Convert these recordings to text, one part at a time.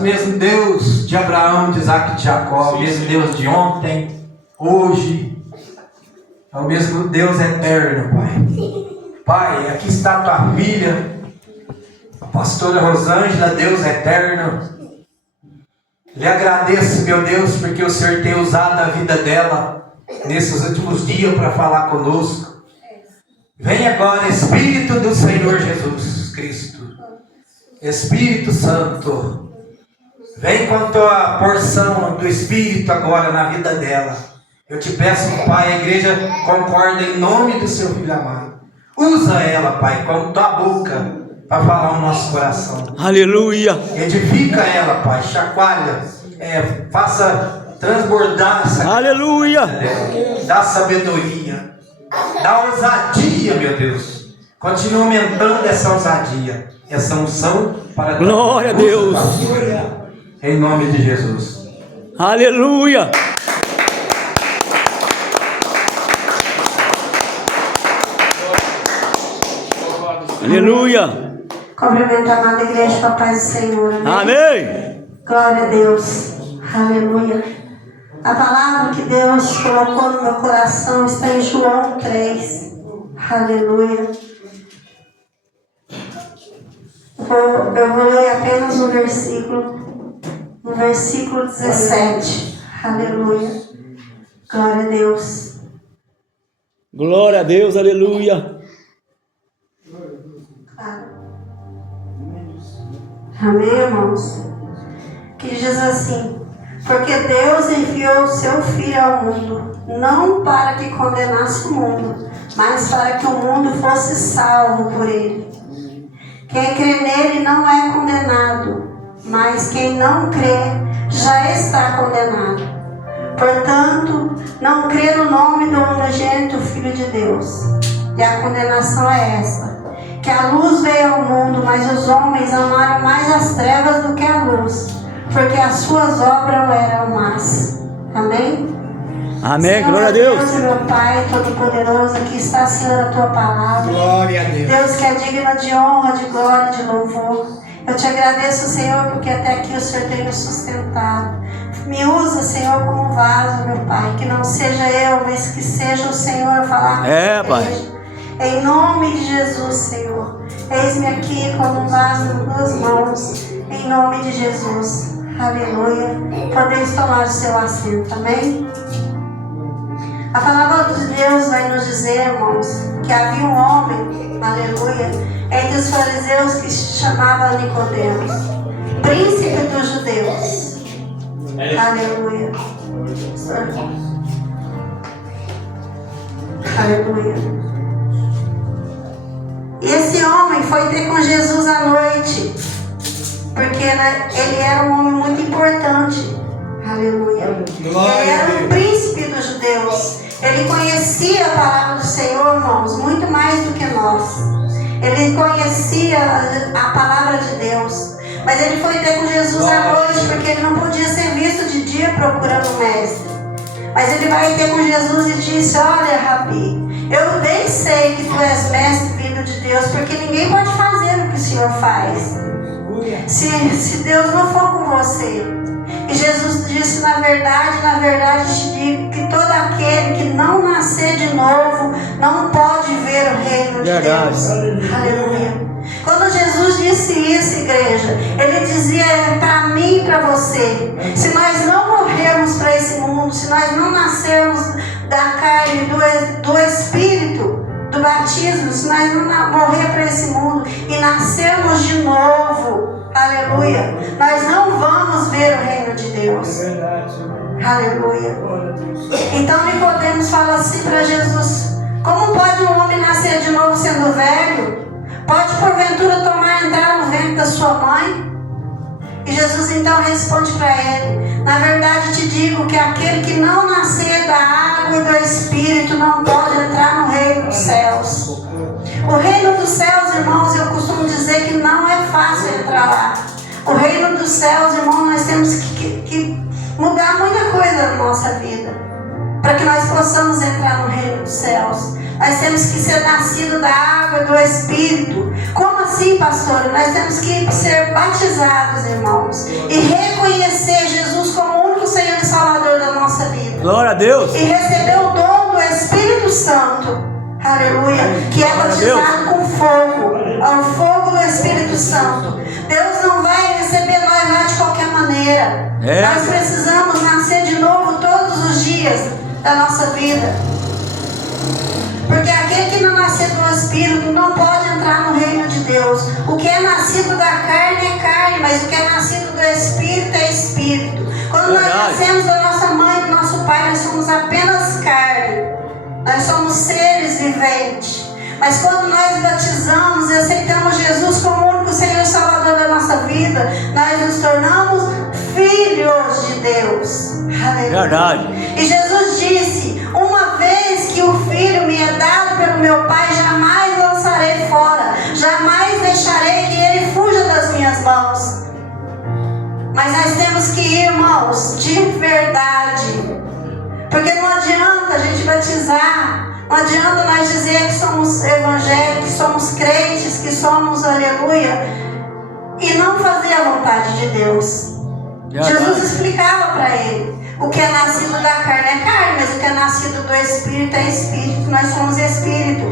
O mesmo Deus de Abraão, de Isaac e de Jacó, o mesmo Deus de ontem, hoje, é o mesmo Deus eterno, Pai. Pai, aqui está a tua filha, a pastora Rosângela, Deus eterno. Lhe agradeço, meu Deus, porque o Senhor tem usado a vida dela nesses últimos dias para falar conosco. Vem agora, Espírito do Senhor Jesus Cristo, Espírito Santo, vem com a tua porção do Espírito agora na vida dela. Eu te peço, Pai, a igreja concorda em nome do seu filho amado. Usa ela, Pai, com a tua boca para falar o nosso coração. Aleluia. Edifica ela, Pai, chacoalha, faça transbordar essa Aleluia. dela. Dá sabedoria, dá ousadia, meu Deus. Continua aumentando essa ousadia, essa unção para glória a Deus. Em nome de Jesus. Aleluia. Aleluia. Cumprimento a amada igreja com a paz do Senhor. Amém? Amém. Glória a Deus. Aleluia. A palavra que Deus colocou no meu coração está em João 3. Aleluia. Eu vou ler apenas no versículo 17. Aleluia. Glória a Deus. Glória a Deus. Aleluia. Amém, irmãos? Que diz assim: porque Deus enviou o seu Filho ao mundo, não para que condenasse o mundo, mas para que o mundo fosse salvo por ele. Quem crê nele não é condenado, mas quem não crê já está condenado. Portanto, não crê no nome do unigênito Filho de Deus. E a condenação é esta: que a luz veio ao mundo, mas os homens amaram mais as trevas do que a luz, porque as suas obras eram más. Amém? Amém, Senhor, glória a Deus. Deus e meu Pai Todo-Poderoso, aqui está, Senhor, a tua palavra. Glória a Deus. Deus que é digna de honra, de glória, de louvor. Eu te agradeço, Senhor, porque até aqui o Senhor tem nos sustentado. Me usa, Senhor, como vaso, meu Pai, que não seja eu, mas que seja o Senhor a falar com a igreja. Pai. Em nome de Jesus, Senhor. Eis-me aqui como um vaso nas tuas mãos. Em nome de Jesus. Aleluia. Podeis tomar o seu assento. Amém? A palavra de Deus vai nos dizer, irmãos, que havia um homem, aleluia, entre os fariseus que se chamava Nicodemos, príncipe dos judeus. Aleluia. Aleluia. E esse homem foi ter com Jesus à noite, porque ele era um homem muito importante. Aleluia. Ele era um príncipe dos judeus. Ele conhecia a palavra do Senhor, irmãos, muito mais do que nós. Ele conhecia a palavra de Deus. Mas ele foi ter com Jesus à noite, porque ele não podia ser visto de dia procurando o mestre. Mas ele vai ter com Jesus e disse: olha, Rabi, eu bem sei que tu és mestre vindo de Deus, porque ninguém pode fazer o que o Senhor faz se Deus não for com você. E Jesus disse: na verdade te digo que todo aquele que não nascer de novo não pode ver o reino de Deus. Aleluia. Quando Jesus disse isso, igreja, ele dizia para mim e para você: se nós não morrermos para esse mundo, se nós não nascermos da carne, do Espírito, do batismo, se nós não morrer para esse mundo e nascermos de novo, aleluia, nós não vamos ver o reino de Deus. Aleluia. Então Nicodemos fala assim para Jesus: como pode um homem nascer de novo sendo velho? Pode porventura entrar no ventre da sua mãe? E Jesus então responde para ele: na verdade te digo que aquele que não nascer da água e do Espírito não pode entrar no reino dos céus. O reino dos céus, irmãos, eu costumo dizer que não é fácil entrar lá. O reino dos céus, irmãos, nós temos que mudar muita coisa na nossa vida para que nós possamos entrar no reino dos céus. Nós temos que ser nascidos da água e do Espírito. Como assim, pastora? Nós temos que ser batizados, irmãos, e reconhecer Jesus como o único Senhor e Salvador da nossa vida. Glória a Deus. E receber o dom do Espírito Santo. Aleluia. Que é batizado com fogo. Ao fogo do Espírito Santo. Deus não vai receber nós lá de qualquer maneira. Nós precisamos nascer de novo todos os dias da nossa vida. Porque aquele que não nascer do Espírito não pode entrar no reino de Deus. O que é nascido da carne é carne, mas o que é nascido do Espírito é Espírito. Quando nós nascemos da nossa mãe e do nosso pai, nós somos apenas carne. Nós somos seres viventes. Mas quando nós batizamos e aceitamos Jesus como o único Senhor e Salvador da nossa vida, nós nos tornamos filhos de Deus. Aleluia. Verdade. E Jesus disse: uma vez que o Filho me é dado pelo meu Pai, jamais lançarei fora, jamais deixarei que ele fuja das minhas mãos. Mas nós temos que ir, irmãos, de verdade. Porque não adianta a gente batizar, não adianta nós dizer que somos evangélicos, que somos crentes, que somos aleluia, e não fazer a vontade de Deus. Jesus explicava para ele: o que é nascido da carne é carne, mas o que é nascido do Espírito é Espírito. Nós somos Espírito.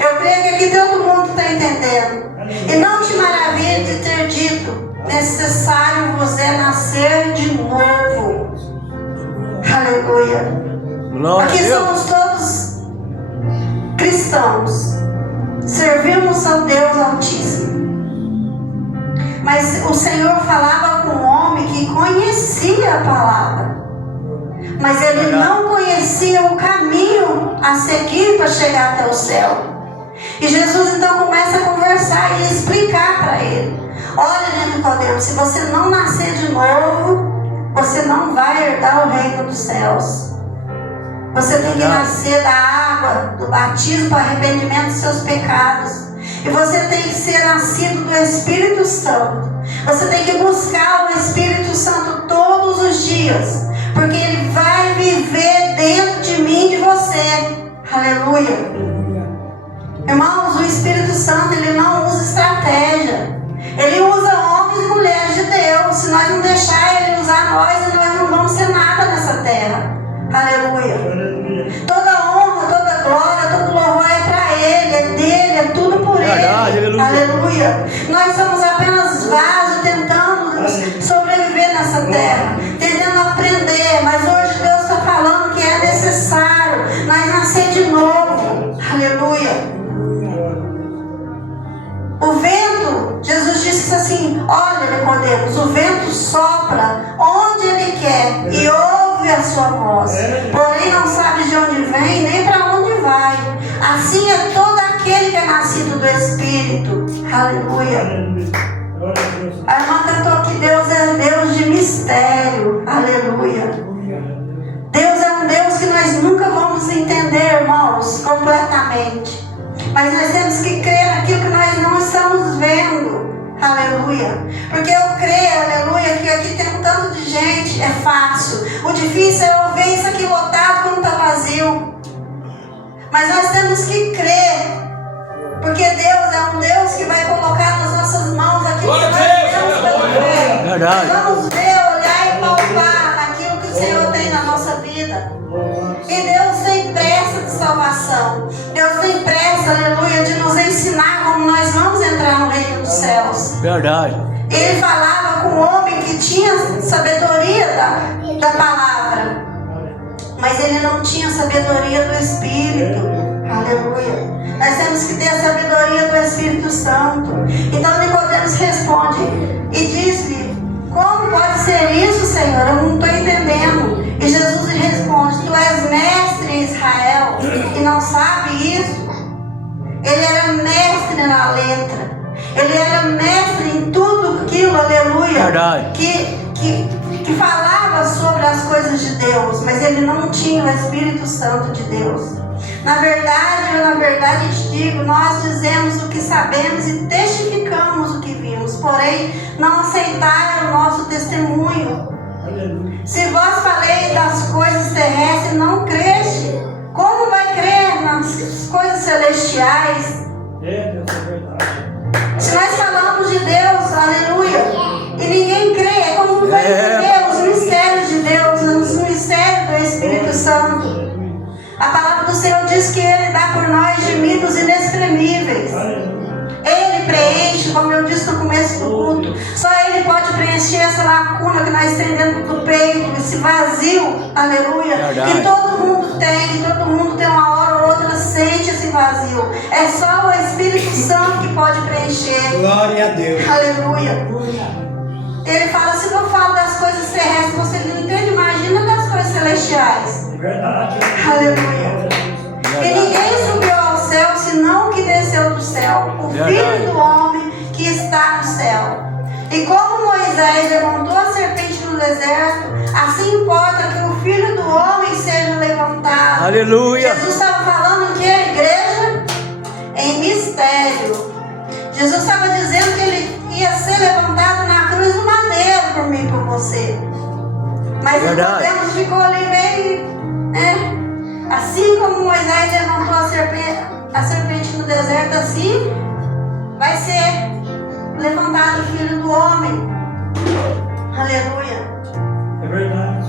Eu creio que aqui todo mundo está entendendo. E não te maravilhe de ter dito: necessário vos é nascer de novo. Aleluia. Aqui somos todos cristãos. Servimos ao Deus Altíssimo. Mas o Senhor falava com um homem que conhecia a palavra. Mas ele não conhecia o caminho a seguir para chegar até o céu. E Jesus então começa a conversar e explicar para ele: olha, Nicodemo, se você não nascer de novo, você não vai herdar o reino dos céus. Você tem que nascer da água, do batismo para arrependimento dos seus pecados. E você tem que ser nascido do Espírito Santo. Você tem que buscar o Espírito Santo todos os dias, porque ele vai viver dentro de mim e de você. Aleluia. Irmãos, o Espírito Santo, ele não usa estratégia. Ele usa homens e mulheres de Deus. Se nós não deixar ele usar nós não vamos ser nada nessa terra. Aleluia. Toda honra, toda glória, todo louvor é para ele, é dele, é tudo por ele. Aleluia. Nós somos apenas vasos tentando sobreviver nessa terra, tentando aprender, mas hoje Deus está falando que é necessário nós nascer de novo. Aleluia. O vento, Jesus disse assim: olha, Nicodemos, o vento sopra onde ele quer e ouve a sua voz, porém não sabe de onde vem nem para onde vai. Assim é todo aquele que é nascido do Espírito. Aleluia. A irmã cantou que Deus é Deus de mistério. Aleluia. Deus é um Deus que nós nunca vamos entender, irmãos, completamente. Mas nós temos que crer naquilo que nós não estamos vendo. Aleluia. Porque eu creio, aleluia, que aqui tem um tanto de gente, é fácil. O difícil é eu ver isso aqui lotado quando está vazio. Mas nós temos que crer. Porque Deus é um Deus que vai colocar nas nossas mãos aquilo que nós temos pelo crer. Nós vamos ver, olhar e palpar naquilo que o Senhor tem na nossa vida. E Deus tem pressa de salvação. Deus tem pressa, aleluia, de nos ensinar como nós vamos entrar no reino dos céus. Verdade. Ele falava com um homem que tinha sabedoria da palavra, mas ele não tinha sabedoria do Espírito. Aleluia. Nós temos que ter a sabedoria do Espírito Santo. Então Nicodemos responde e diz-lhe: como pode ser isso, Senhor? Eu não estou entendendo. E Jesus lhe responde: tu és mestre em Israel e não sabe isso? Ele era mestre na letra. Ele era mestre em tudo aquilo, aleluia, que falava sobre as coisas de Deus, mas ele não tinha o Espírito Santo de Deus. Na verdade te digo, nós dizemos o que sabemos e testificamos o que vimos, porém não aceitaram o nosso testemunho. Se vós falei das coisas terrestres, não creste, como vai crer nas coisas celestiais. Se nós falamos de Deus, aleluia, e ninguém crê, é como não vai entender os mistérios de Deus, os mistérios do Espírito Santo. A palavra do Senhor diz que Ele dá por nós gemidos inexprimíveis. Ele preenche, como eu disse no começo do culto. Só Ele pode preencher essa lacuna que nós temos dentro do peito, esse vazio, aleluia. Que todo mundo tem uma hora ou outra sente esse vazio. É só o Espírito Santo que pode preencher. Glória a Deus. Aleluia. Ele fala, se eu falo das coisas terrestres, você não entende, imagina das coisas celestiais. Aleluia. E ninguém subiu ao céu, senão o que desceu do céu, o Filho do Homem que está no céu. E como Moisés levantou a serpente no deserto, assim importa que o Filho do Homem seja levantado. Aleluia. Jesus estava falando que a igreja em mistério. Jesus estava dizendo que ele ia ser levantado na cruz do madeiro por mim e por você. Mas Nicodemos ficou ali meio, né? Assim como Moisés levantou a serpente no deserto, assim vai ser levantado o Filho do Homem. Aleluia. É verdade.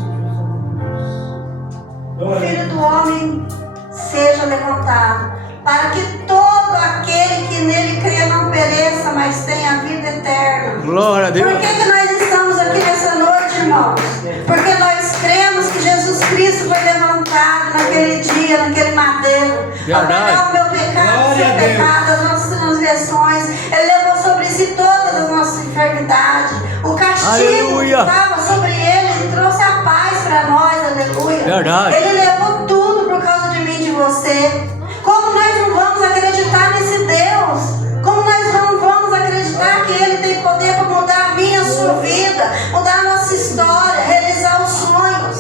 O Filho do Homem seja levantado, para que todo aquele que nele crê não pereça, mas tenha vida eterna. Glória a Deus. Por que nós estamos aqui nessa noite, irmãos? Porque nós cremos que Jesus Cristo foi levantado naquele dia, naquele madeiro. Para pagar o meu pecado, o seu pecado, as nossas transgressões. Ele levou sobre si todas as nossas enfermidades. O castigo que estava sobre ele trouxe a paz para nós, aleluia. Verdade. Ele levou tudo por causa de mim e de você. Como nós não vamos acreditar nesse Deus? Como nós não vamos acreditar que Ele tem poder para mudar a minha, a sua vida, mudar a nossa história, realizar os sonhos?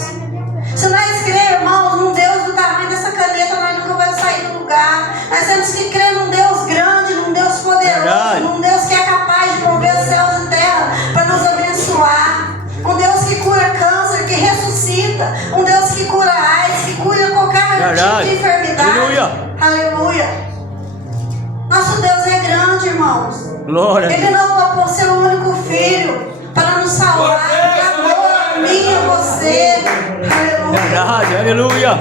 Se nós crermos, irmãos, num Deus do tamanho dessa caneta, nós nunca vamos sair do lugar. Nós temos que crer num Deus grande, num Deus poderoso, num Deus que é capaz de mover os céus e terra para nos abençoar. Um Deus que cura câncer, que ressuscita. Um Deus que cura AIDS, que cura qualquer tipo de enfermidade. Aleluia. Nosso Deus é grande, irmãos. Glória. Ele não amou seu único filho para nos salvar. Ele amou a mim e a você. Aleluia. Verdade, aleluia.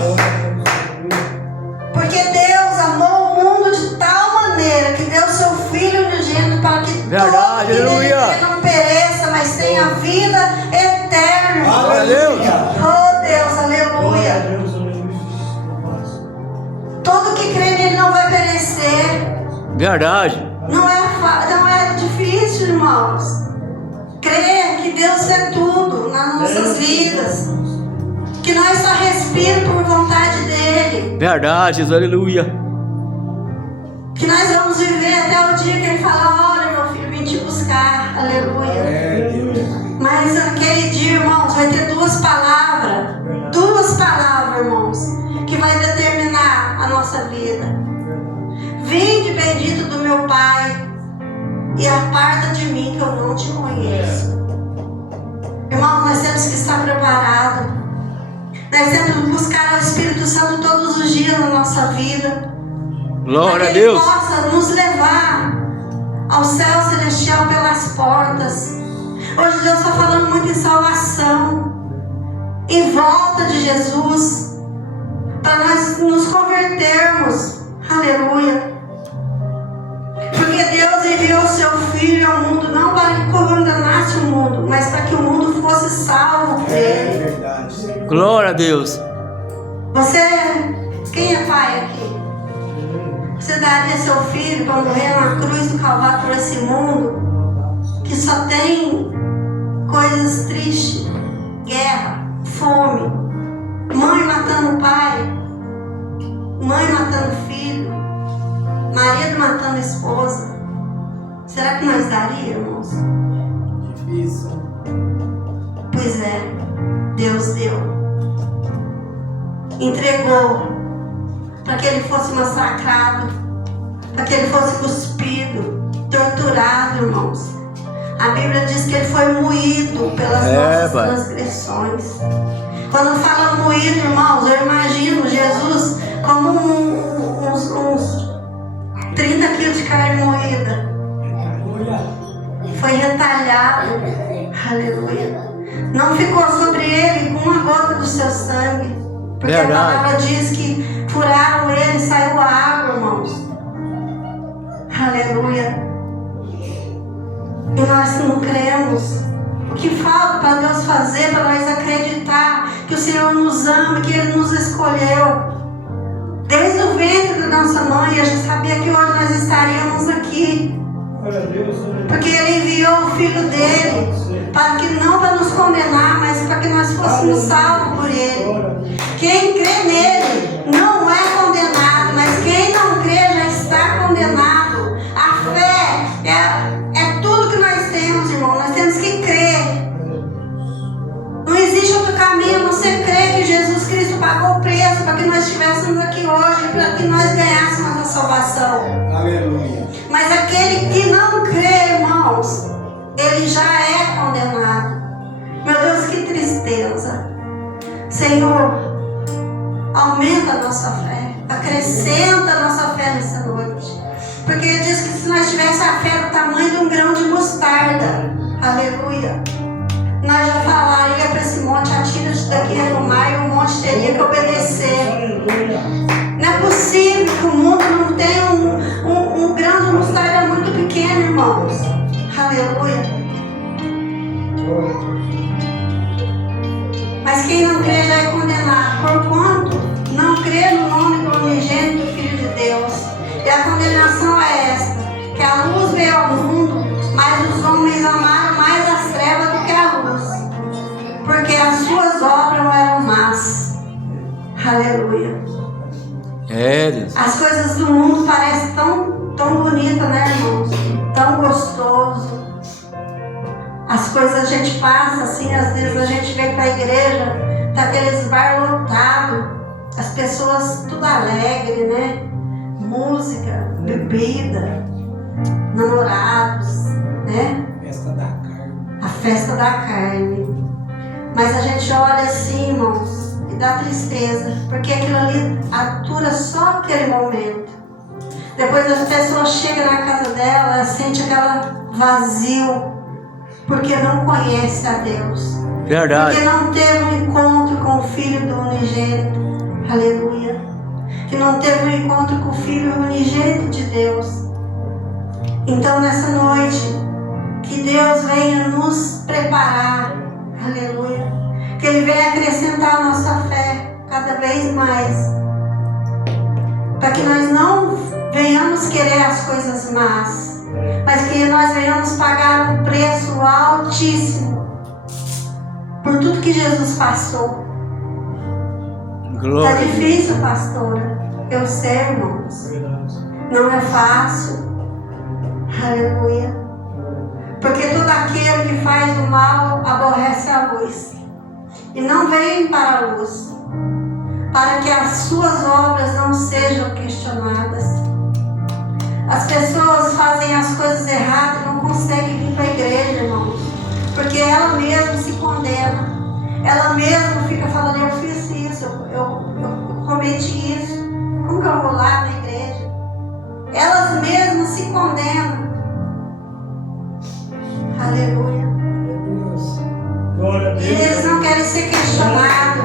Porque Deus amou o mundo de tal maneira que deu seu filho unigênito para que todo que nele não pereça, mas tenha vida eterna. Aleluia. Oh Deus, aleluia. Todo que crê nele não vai perecer. Verdade. Não é difícil, irmãos. Crer que Deus é tudo nas nossas vidas. Que nós só respiramos por vontade dele. Verdade, aleluia. Que nós vamos viver até o dia que ele fala, olha meu filho, vim te buscar. Aleluia. Mas aquele dia, irmãos, vai ter duas palavras, irmãos, que vai determinar a nossa vida. Vinde bendito do meu Pai, e aparta de mim que eu não te conheço. Irmãos, nós temos que estar preparados. Nós temos que buscar o Espírito Santo todos os dias na nossa vida. Glória a Deus. Para que Ele possa nos levar ao céu celestial pelas portas. Hoje Deus está falando muito em salvação, em volta de Jesus, para nós nos convertermos. Aleluia. Porque Deus enviou o seu Filho ao mundo não para que condenasse o mundo, mas para que o mundo fosse salvo dele. Verdade. Glória a Deus. Você, quem é pai aqui? Você daria seu filho para morrer na cruz do Calvário por esse mundo que só tem coisas tristes, guerra, fome, mãe matando pai, mãe matando filho, marido matando esposa? Será que nós daríamos? Difícil. Pois é, Deus deu, entregou para que ele fosse massacrado, para que ele fosse cuspido, torturado, irmãos. A Bíblia diz que ele foi moído pelas nossas transgressões. Quando fala moído, irmãos, eu imagino Jesus como 30 quilos de carne moída. Aleluia. Foi retalhado. Aleluia. Não ficou sobre ele uma gota do seu sangue. Porque Verdade. a palavra diz que furaram ele e saiu a água, irmãos. Aleluia. E nós não cremos. O que falta para Deus fazer, para nós acreditar que o Senhor nos ama, que Ele nos escolheu. Desde o ventre da nossa mãe, a gente sabia que hoje nós estaríamos aqui. Glória a Deus. Porque Ele enviou o Filho dele, para que não para nos condenar, mas para que nós fôssemos salvos por Ele. Quem crê nele não é condenado, mas quem não crê já está condenado. A fé é tudo que nós temos, irmão. Nós temos que crer. Não existe outro caminho a não ser crer que Jesus Cristo pagou o preço para que nós estivéssemos aqui hoje, para que nós ganhássemos a salvação. Aleluia. Mas aquele que não crê, irmãos, ele já é condenado. Meu Deus, que tristeza. Senhor, aumenta a nossa fé, acrescenta a nossa fé nessa noite. Porque ele diz que se nós tivéssemos a fé do tamanho de um grão de mostarda, aleluia, nós já falaria para esse monte, atira-te daqui no mar, e o monte teria que obedecer. Não é possível que o mundo não tenha um grão de mostarda muito pequeno, irmãos. Aleluia. Mas quem não crê já é condenado. Porquanto não crê no nome do unigênito do Filho de Deus. E a condenação é esta: que a luz veio ao mundo, mas os homens amaram mais as trevas do que a luz, porque as suas obras não eram más. Aleluia. É, Deus. As coisas do mundo parecem tão bonitas, né, irmãos? Tão gostoso. As coisas a gente passa assim, às vezes a gente vem para a igreja, tá aqueles bar lotados, as pessoas tudo alegre, né? Música, bebida, namorados, né? Festa da carne. A festa da carne. Mas a gente olha assim, irmãos, e dá tristeza, porque aquilo ali atura só aquele momento. Depois a pessoa chega na casa dela, ela sente aquela vazio, porque não conhece a Deus. Verdade. Porque não teve um encontro com o Filho do unigênito. Aleluia. Que não teve um encontro com o Filho unigênito de Deus. Então nessa noite, que Deus venha nos preparar. Aleluia. Que Ele venha acrescentar a nossa fé cada vez mais. Para que nós não venhamos querer as coisas más, mas que nós venhamos pagar um preço altíssimo por tudo que Jesus passou. Está Glória. difícil, pastora. Eu sei, irmãos. Não é fácil. Aleluia. Porque todo aquele que faz o mal aborrece a luz. E não vem para a luz, para que as suas obras não sejam questionadas. As pessoas fazem as coisas erradas e não conseguem vir para a igreja, irmãos, porque ela mesma se condena. Ela mesma fica falando: eu fiz isso, eu cometi isso, como que eu vou lá na igreja? Elas mesmas se condenam. Aleluia. Glória a E eles Deus. não querem ser questionados.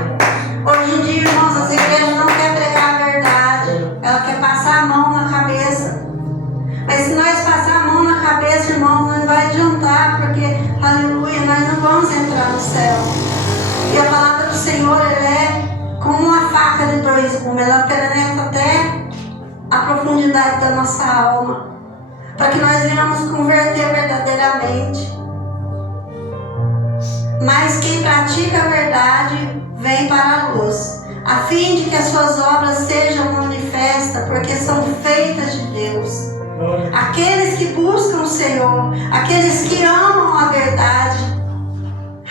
Hoje em dia, irmãos, as igrejas não querem pregar a verdade. Ela quer passar a mão na cabeça. Mas se nós passar a mão na cabeça, irmão, não vai adiantar, porque, aleluia, nós não vamos entrar no céu. E a palavra do Senhor, ela é como uma faca de dois gumes. Ela penetra até a profundidade da nossa alma, para que nós venhamos converter verdadeiramente. Mas quem pratica a verdade vem para a luz, a fim de que as suas obras sejam manifestas, porque são feitas de Deus. Aqueles que buscam o Senhor, aqueles que amam a verdade,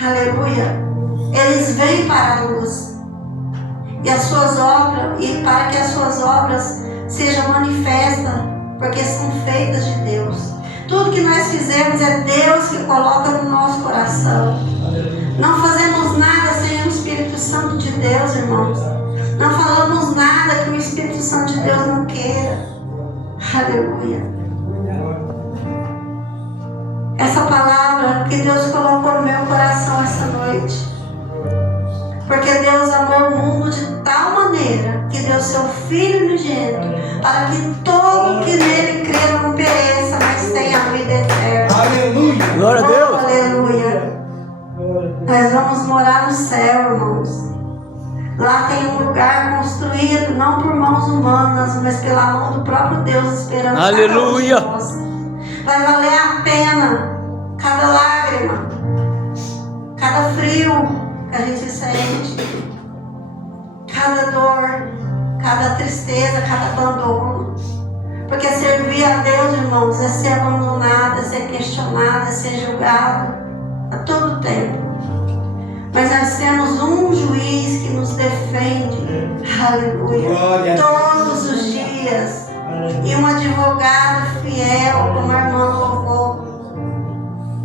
aleluia, eles vêm para a luz. E as suas obras, e para que as suas obras sejam manifestas, porque são feitas de Deus. Tudo que nós fizemos é Deus que coloca no nosso coração. Não fazemos nada sem o Espírito Santo de Deus, irmãos. Não falamos nada que o Espírito Santo de Deus não queira. Aleluia. Essa palavra que Deus colocou no meu coração essa noite. Porque Deus amou o mundo de tal maneira que deu seu Filho unigênito para que todo que nele crê não pereça, mas tenha a vida eterna. Aleluia. Glória a Deus. Aleluia. Nós vamos morar no céu, irmãos. Lá tem um lugar construído não por mãos humanas, mas pela mão do próprio Deus, esperando Aleluia. cada um de nós. Vai valer a pena cada lágrima, cada frio que a gente sente, cada dor, cada tristeza, cada abandono. Porque servir a Deus, irmãos, é ser abandonado, é ser questionado, é ser julgado a todo tempo. Mas nós temos um juiz que nos defende, aleluia, Glória a Deus. todos os dias. E um advogado fiel, como a irmã louvou,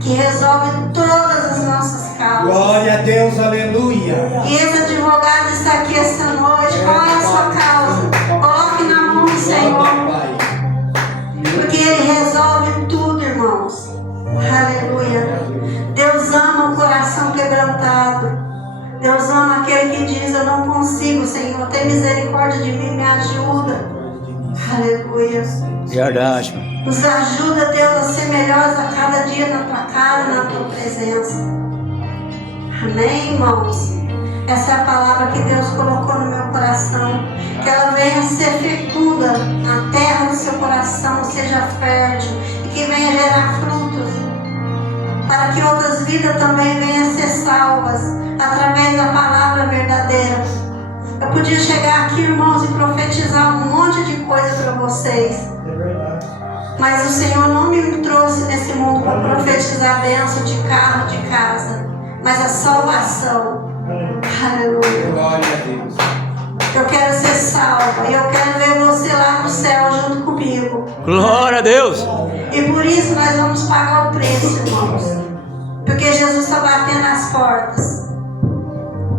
que resolve todas as nossas causas. Glória a Deus, aleluia. E esse advogado está aqui esta noite. Qual é a sua causa? Coloque na mão do Senhor, porque Ele resolve tudo, irmãos. Aleluia. Deus ama o coração quebrantado. Deus ama aquele que diz: eu não consigo, Senhor, tem misericórdia de mim, me ajuda. Aleluia. Verdade. Nos ajuda, Deus, a ser melhores a cada dia na tua casa, na tua presença. Amém, irmãos? Essa é a palavra que Deus colocou no meu coração. Que ela venha ser fecunda na terra do seu coração, seja fértil e que venha gerar frutos, para que outras vidas também venham a ser salvas através da palavra verdadeira. Eu podia chegar aqui, irmãos, e profetizar um monte de coisa para vocês, É verdade. mas o Senhor não me trouxe nesse mundo para profetizar a bênção de carro, de casa, mas a salvação. Aleluia. Glória a Deus. Eu quero ser salva e eu quero ver você lá no céu junto comigo. Glória a Deus. E por isso nós vamos pagar o preço, irmãos. Porque Jesus está batendo nas portas.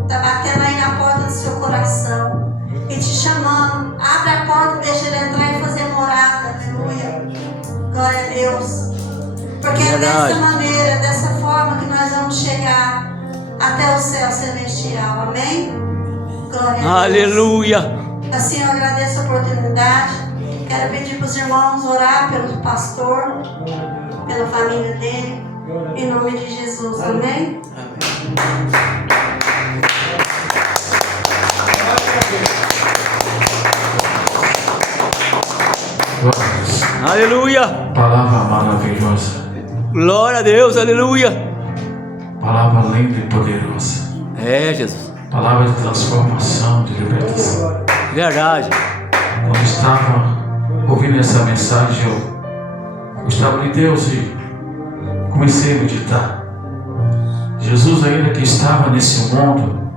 Está batendo aí na porta do seu coração. E te chamando. Abre a porta e deixa ele entrar e fazer morada. Aleluia. Glória a Deus. Porque é dessa maneira, dessa forma que nós vamos chegar até o céu celestial. Amém? Glória a Deus. Aleluia. Assim eu agradeço a oportunidade. Quero pedir para os irmãos orar pelo pastor, pela família dele, em nome de Jesus. Amém? Aleluia. Palavra maravilhosa, Glória a Deus. Aleluia. palavra linda e poderosa, É, Jesus. palavra de transformação, de libertação. Verdade. Quando estava ouvindo essa mensagem, eu estava em Deus e comecei a meditar. Jesus ainda que estava nesse mundo,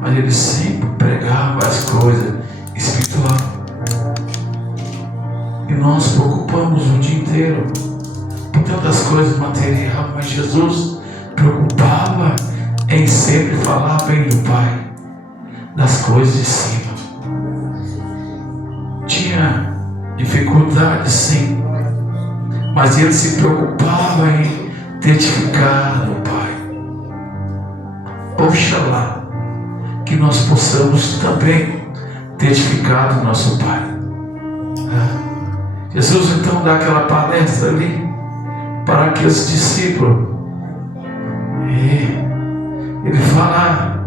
mas ele sempre pregava as coisas espirituais. E nós preocupamos o dia inteiro por tantas coisas materiais, mas Jesus preocupava em sempre falar bem do Pai, das coisas de cima. Tinha dificuldade, sim, mas ele se preocupava em testificar do Pai. Oxalá que nós possamos também testificar do nosso Pai. Jesus então dá aquela palestra ali para aqueles discípulos. E ele fala: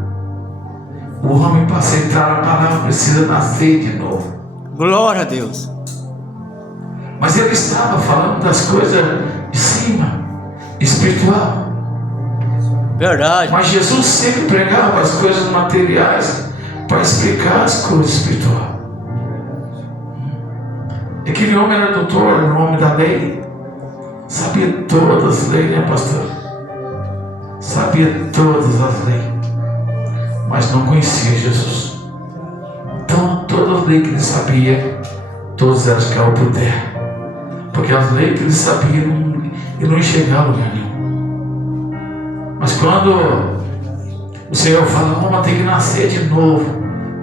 o homem para aceitar a palavra precisa nascer de novo. Glória a Deus. Mas ele estava falando das coisas de cima, espiritual. Verdade. Mas Jesus sempre pregava as coisas materiais para explicar as coisas espirituais. Aquele homem era doutor, era um homem da lei, sabia todas as leis, né, pastor? Sabia todas as leis, mas não conhecia Jesus. Então, todas as leis que ele sabia, todas elas caíram por terra, porque as leis que ele sabia, ele não enxergava lugar nenhum. Mas quando o Senhor fala: o homem tem que nascer de novo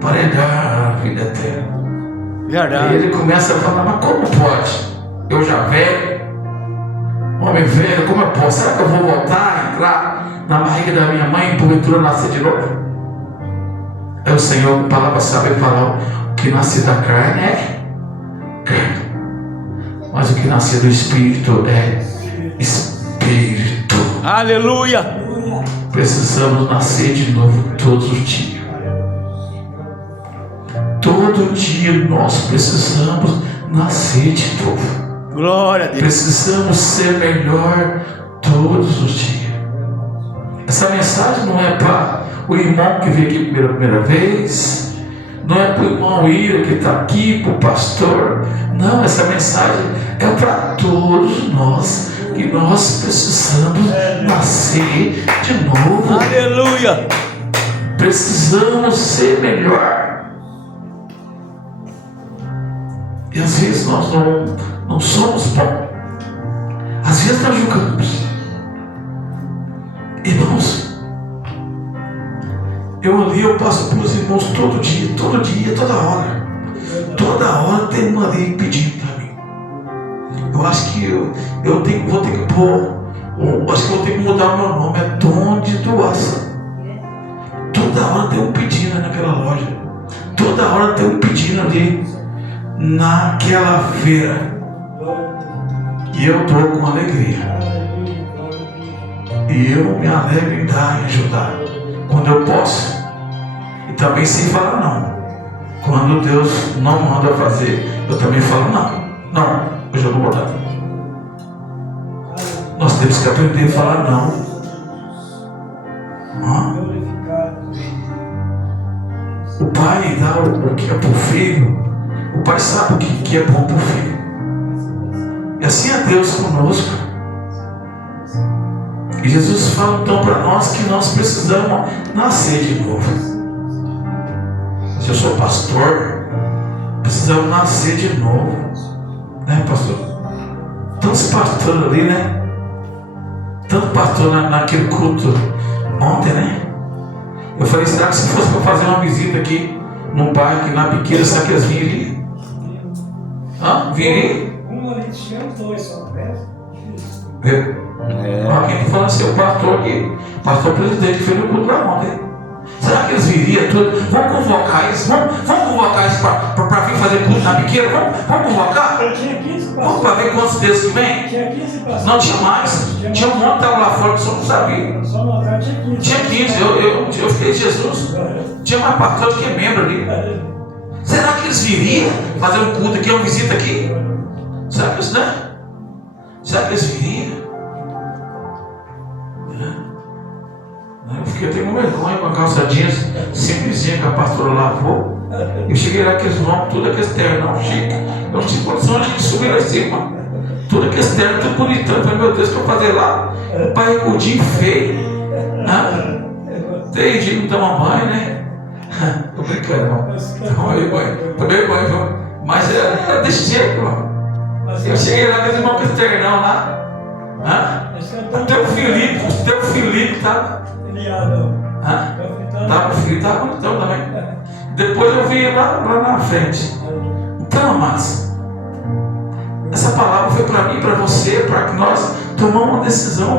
para herdar a vida eterna, E Verdade. ele começa a falar, mas como pode? Eu já velho, homem velho, como eu posso? Será que eu vou voltar a entrar na barriga da minha mãe e porventura nascer de novo? Aí o Senhor, palavra sabe falar, o que nasce da carne é carne, mas o que nasce do Espírito é Espírito. Aleluia. Precisamos nascer de novo todos os dias. Todo dia nós precisamos nascer de novo. Glória a Deus. Precisamos ser melhor todos os dias. Essa mensagem não é para o irmão que veio aqui pela primeira vez, não é para o irmão Ira que está aqui, para o pastor. Não, essa mensagem é para todos nós, que nós precisamos nascer de novo. Aleluia. Precisamos ser melhor. E às vezes nós não somos bons. Às vezes nós julgamos. Irmãos, eu passo pelos irmãos todo dia, toda hora. Toda hora tem uma ali pedindo para mim. Eu acho que vou ter que pôr, acho que vou ter que mudar o meu nome, é dom de doação. Toda hora tem um pedindo naquela loja. Toda hora tem um pedindo ali naquela feira. E eu dou com alegria. E eu me alegro em dar e ajudar quando eu posso. E também sem falar não. Quando Deus não manda fazer, eu também falo não, hoje eu não vou dar. Nós temos que aprender a falar não. O pai dá o que é para o filho. O pai sabe o que é bom para o filho. E assim é Deus conosco. E Jesus fala então para nós que nós precisamos nascer de novo. Se eu sou pastor, precisamos nascer de novo. Né, pastor? Tantos pastores ali, né? Tanto pastor naquele culto ontem, né? Eu falei, será que se fosse para fazer uma visita aqui num parque, na Piqueira, será que eles viriam? Viriam? Um ali tinha os dois só, né? Quem está falando assim, o pastor que, pastor presidente, fez o culto para ontem. Será que eles viriam tudo? Vamos convocar eles? Vamos convocar eles para vir fazer culto na Piqueira? Vamos convocar? Eu tinha 15 pastores. Vamos para ver quantos deles que vem? Tinha 15 pastores. Não tinha mais. Tinha um monte que estava lá fora que só não sabia. Só no altar tinha 15. Tinha 15. Eu fiquei Jesus. Tinha mais pastor do que membro ali. Será que eles viriam fazer um culto aqui, uma visita aqui? Será que eles, né? Será que eles viriam? Eu fiquei até com vergonha com a calça jeans simplesinha que a pastora lavou. Eu cheguei lá, aqueles nomes, tudo aqueles ternão chique. Eu não tinha condição de subir lá em cima. Tudo aqueles ternos, tudo bonitão. Eu falei, meu Deus, o que eu vou fazer lá? O pai recudinho feio. 3 dias não toma banho, né? Tô brincando, irmão. Tomei banho, viu? Mas era desse jeito, irmão. Eu cheguei lá, aqueles irmãos com esse ternão lá. Até o Felipe tava. Tava frio, tava bonitão também. Depois eu vi lá na frente. Então, amados, essa palavra foi para mim, para você, para que nós tomamos uma decisão.